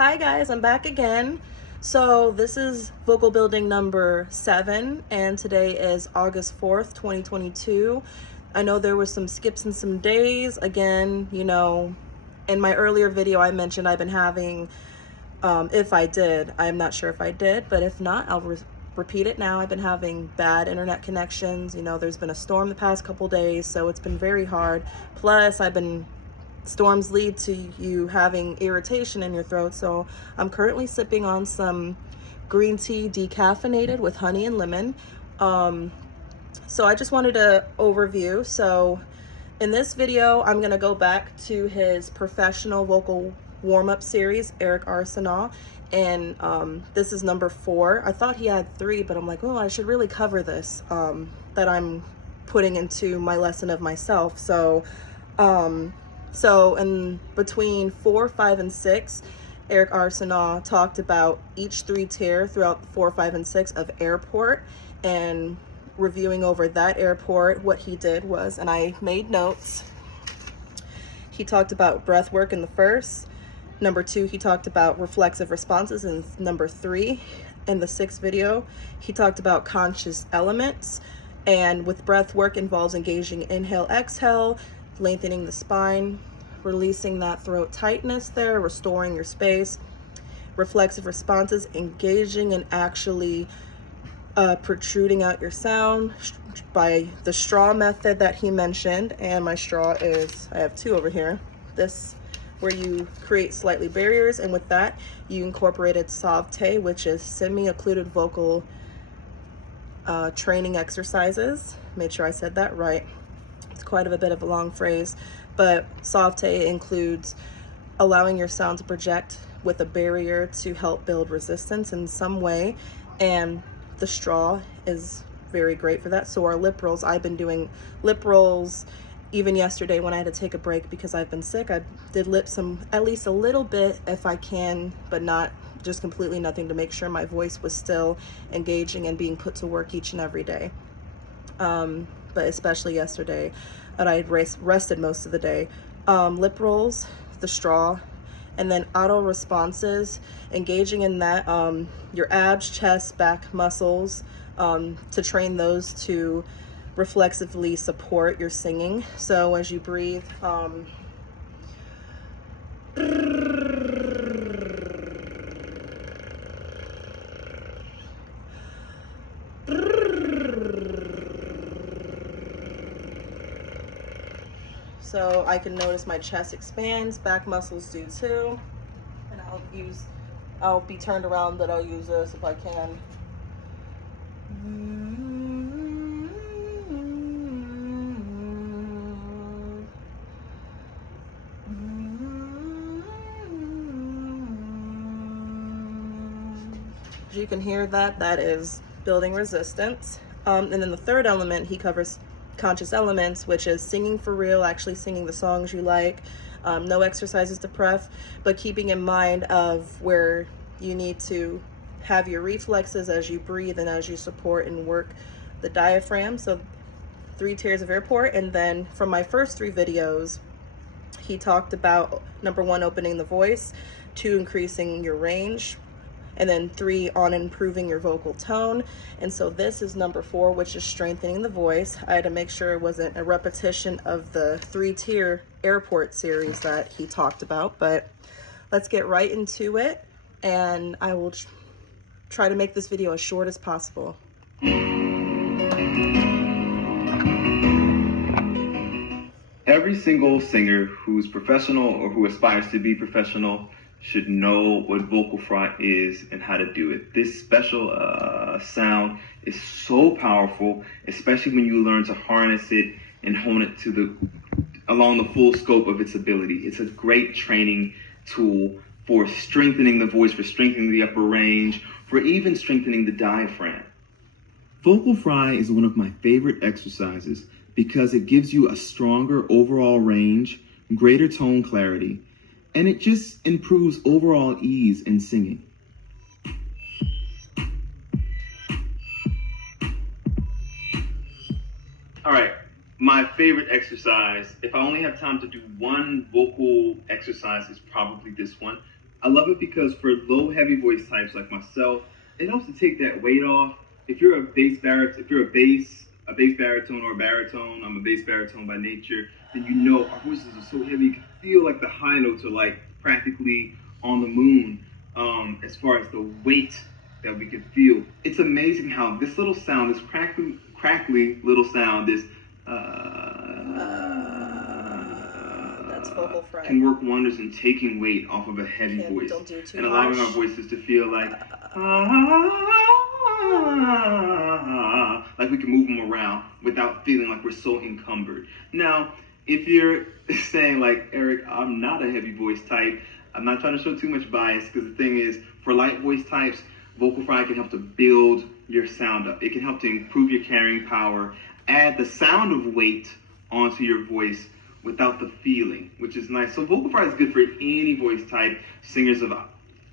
Hi guys, I'm back again. So this is vocal building number 7 and today is August 4th, 2022. I know there was some skips and some days. Again, you know, in my earlier video I mentioned I've been having, if I did, I'm not sure if I did, but if not, I'll repeat it now. I've been having bad internet connections. You know, there's been a storm the past couple days, so it's been very hard. Plus, storms lead to you having irritation in your throat. So I'm currently sipping on some green tea decaffeinated with honey and lemon. So I just wanted to overview. So in this video, I'm gonna go back to his professional vocal warm-up series, Eric Arceneaux, and this is number 4. I thought he had 3, but I'm like, oh, I should really cover this that I'm putting into my lesson of myself. So in between 4, 5, and 6, Eric Arceneaux talked about each 3 tier throughout 4, 5, and 6 of airport, and reviewing over that airport. What he did was, and I made notes, he talked about breath work in the first. Number 2, he talked about reflexive responses. In number 3, in the 6th video, he talked about conscious elements. And with breath work involves engaging inhale, exhale, lengthening the spine, releasing that throat tightness there, restoring your space. Reflexive responses, engaging and actually protruding out your sound by the straw method that he mentioned. And my straw is, I have 2 over here. This, where you create slightly barriers, and with that you incorporated sauveté, which is semi-occluded vocal training exercises. Made sure I said that right. It's quite a bit of a long phrase, but sauveté includes allowing your sound to project with a barrier to help build resistance in some way, and the straw is very great for that. So our lip rolls, I've been doing lip rolls. Even yesterday when I had to take a break because I've been sick, I did lips at least a little bit if I can, but not just completely nothing, to make sure my voice was still engaging and being put to work each and every day. But especially yesterday, and I had rested most of the day. Lip rolls, the straw, and then auto responses, engaging in that, your abs, chest, back muscles, to train those to reflexively support your singing. So as you breathe, so I can notice my chest expands, back muscles do too. And I'll be turned around, but I'll use this if I can. As you can hear that is building resistance. And then the third element, he covers conscious elements, which is singing for real, actually singing the songs you like. No exercises to prep, but keeping in mind of where you need to have your reflexes as you breathe and as you support and work the diaphragm. So 3 tiers of airport. And then from my first 3 videos, he talked about number 1, opening the voice, 2, increasing your range, and then 3, on improving your vocal tone. And so this is number 4, which is strengthening the voice. I had to make sure it wasn't a repetition of the 3-tier airport series that he talked about, but let's get right into it, and I will try to make this video as short as possible. Every single singer who's professional or who aspires to be professional should know what vocal fry is and how to do it. This special sound is so powerful, especially when you learn to harness it and hone it along the full scope of its ability. It's a great training tool for strengthening the voice, for strengthening the upper range, for even strengthening the diaphragm. Vocal fry is one of my favorite exercises because it gives you a stronger overall range, greater tone clarity, and it just improves overall ease in singing. All right, my favorite exercise, if I only have time to do one vocal exercise, is probably this one. I love it because for low heavy voice types like myself, it helps to take that weight off. If you're a a bass baritone or a baritone, I'm a bass baritone by nature, then you know our voices are so heavy you can feel like the high notes are like practically on the moon, as far as the weight that we can feel. It's amazing how this little sound, this crackly little sound, this That's vocal fry. can work wonders in taking weight off of a heavy voice Don't do too and allowing harsh. our voices to feel like we can move them around without feeling like we're so encumbered. Now, if you're saying like, Eric, I'm not a heavy voice type, I'm not trying to show too much bias, because the thing is, for light voice types, vocal fry can help to build your sound up. It can help to improve your carrying power, add the sound of weight onto your voice without the feeling, which is nice. So vocal fry is good for any voice type, singers of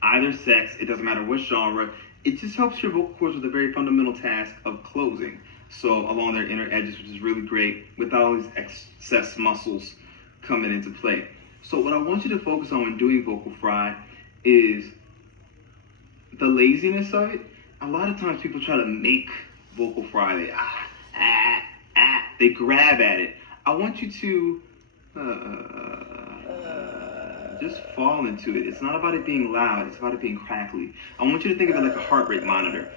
either sex, it doesn't matter what genre. It just helps your vocal cords with a very fundamental task of closing. So along their inner edges, which is really great, without all these excess muscles coming into play. So what I want you to focus on when doing vocal fry is the laziness of it. A lot of times people try to make vocal fry. They grab at it. I want you to just fall into it. It's not about it being loud. It's about it being crackly. I want you to think of it like a heart rate monitor.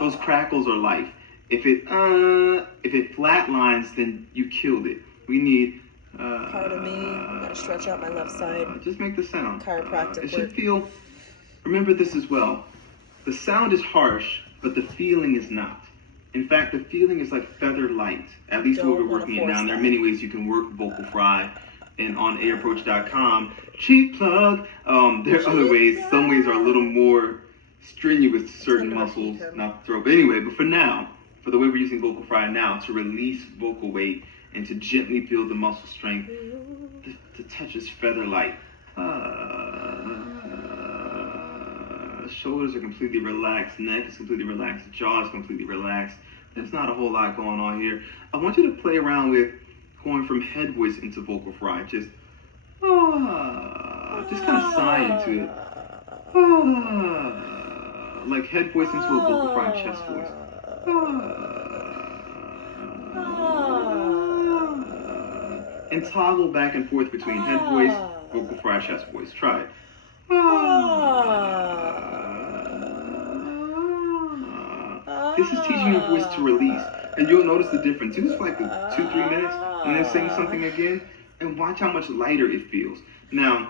Those crackles are life. If it flatlines, then you killed it. We need. Pardon me. I'm gonna stretch out my left side. Just make the sound. Chiropractic It should work. feel. Remember this as well. The sound is harsh, but the feeling is not. In fact, the feeling is like feather light. At least what we're working it now. And there are many ways you can work vocal fry, and on airapproach.com. Cheap plug. There are other ways. Some ways are a little more strenuous to certain muscles, not to throw. But anyway, but for now, for the way we're using vocal fry now, to release vocal weight and to gently build the muscle strength, the touch is feather light. Shoulders are completely relaxed, neck is completely relaxed, jaw is completely relaxed. There's not a whole lot going on here. I want you to play around with going from head voice into vocal fry. Just kind of sigh into it. Like head voice into a vocal fry chest voice. And toggle back and forth between head voice, vocal fry, chest voice. Try it. This is teaching your voice to release. And you'll notice the difference. Do this for like 2-3 minutes and then sing something again and watch how much lighter it feels. Now,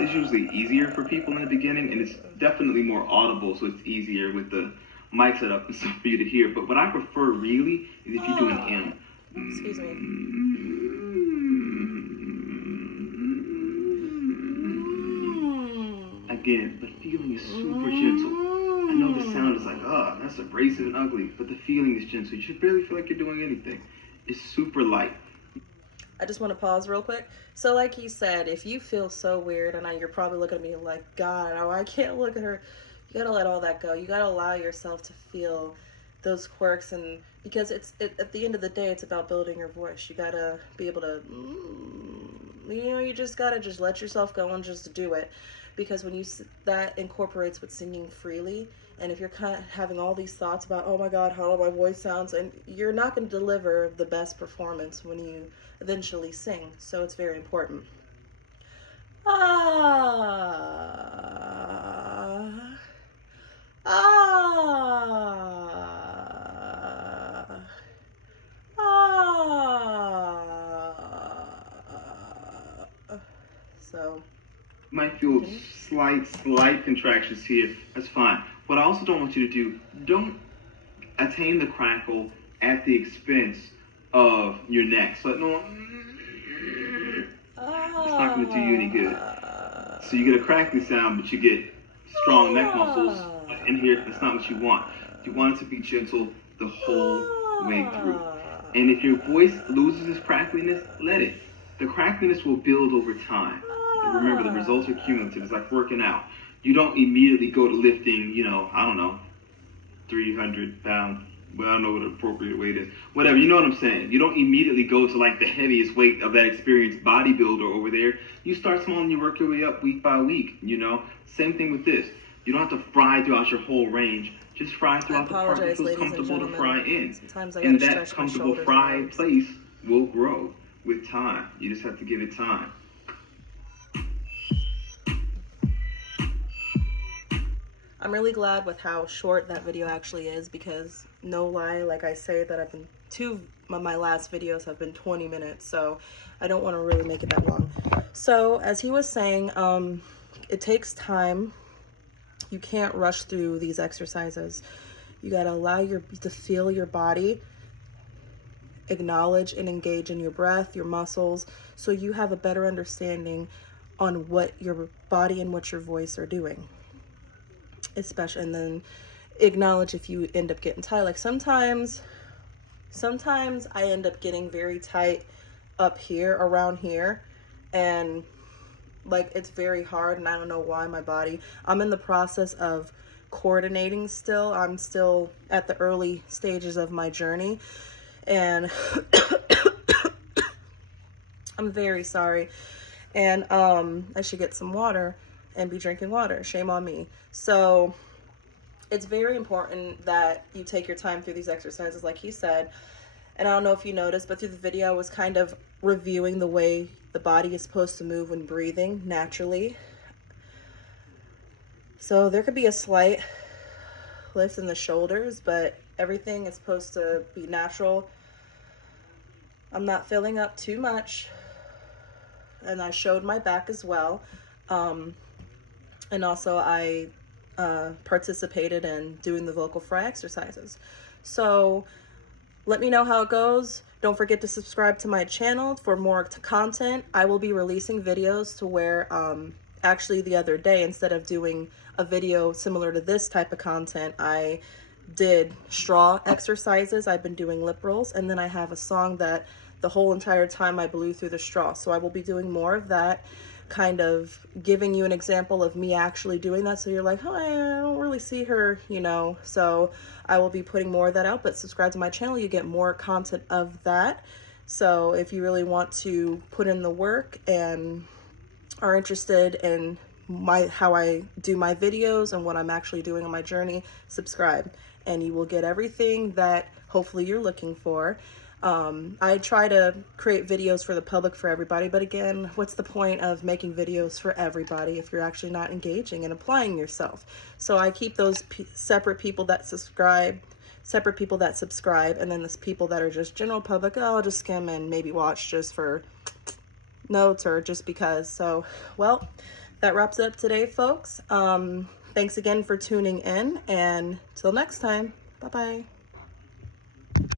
is usually easier for people in the beginning, and it's definitely more audible, so it's easier with the mic set up and stuff for you to hear. But what I prefer really is if you do an M. Excuse me. Again, the feeling is super gentle. I know the sound is like, that's abrasive and ugly, but the feeling is gentle. You should barely feel like you're doing anything. It's super light. I just want to pause real quick. So like he said, if you feel so weird, and you're probably looking at me like, God, I can't look at her. You gotta let all that go. You gotta allow yourself to feel those quirks, and because at the end of the day, it's about building your voice. You gotta be able to, you just gotta just let yourself go and just do it. Because when that incorporates with singing freely, and if you're kind of having all these thoughts about, oh my God, how my voice sounds, and you're not going to deliver the best performance when you eventually sing. So it's very important. So might feel slight contractions here. That's fine. What I also don't want you to do, don't attain the crackle at the expense of your neck. So no, it's not going to do you any good. So you get a crackly sound, but you get strong neck muscles in here. That's not what you want. You want it to be gentle the whole way through. And if your voice loses its crackliness, let it. The crackliness will build over time. And remember, the results are cumulative. It's like working out. You don't immediately go to lifting, 300-pound but I don't know what an appropriate weight is. Whatever, you know what I'm saying. You don't immediately go to like the heaviest weight of that experienced bodybuilder over there. You start small and you work your way up week by week, you know? Same thing with this. You don't have to fry throughout your whole range. Just fry throughout the part that feels comfortable to fry in. Sometimes I and gotta that stretch comfortable my fry place will grow with time. You just have to give it time. I'm really glad with how short that video actually is, because no lie, like I say, that two of my last videos have been 20 minutes, so I don't want to really make it that long. So as he was saying, it takes time. You can't rush through these exercises. You got to allow to feel your body, acknowledge and engage in your breath, your muscles, so you have a better understanding on what your body and what your voice are doing. Especially, and then acknowledge if you end up getting tight. Like sometimes I end up getting very tight up here, around here, and like it's very hard, and I don't know why. I'm in the process of coordinating still. I'm still at the early stages of my journey, and I'm very sorry. And I should get some water and be drinking water. Shame on me. So it's very important that you take your time through these exercises, like he said. And I don't know if you noticed, but through the video, I was kind of reviewing the way the body is supposed to move when breathing naturally. So there could be a slight lift in the shoulders, but everything is supposed to be natural. I'm not filling up too much. And I showed my back as well. And also I participated in doing the vocal fry exercises. So let me know how it goes. Don't forget to subscribe to my channel for more content. I will be releasing videos to where actually the other day, instead of doing a video similar to this type of content, I did straw exercises. I've been doing lip rolls, and then I have a song that the whole entire time I blew through the straw. So I will be doing more of that, kind of giving you an example of me actually doing that, so you're like, oh, I don't really see her, you know. So I will be putting more of that out, but subscribe to my channel, you get more content of that. So if you really want to put in the work and are interested in how I do my videos and what I'm actually doing on my journey, subscribe, and you will get everything that hopefully you're looking for. I try to create videos for the public, for everybody, but again, what's the point of making videos for everybody if you're actually not engaging and applying yourself? So I keep those separate people that subscribe, and then the people that are just general public, oh, I'll just skim and maybe watch just for notes or just because. So, well, that wraps it up today, folks. Thanks again for tuning in, and till next time, bye-bye.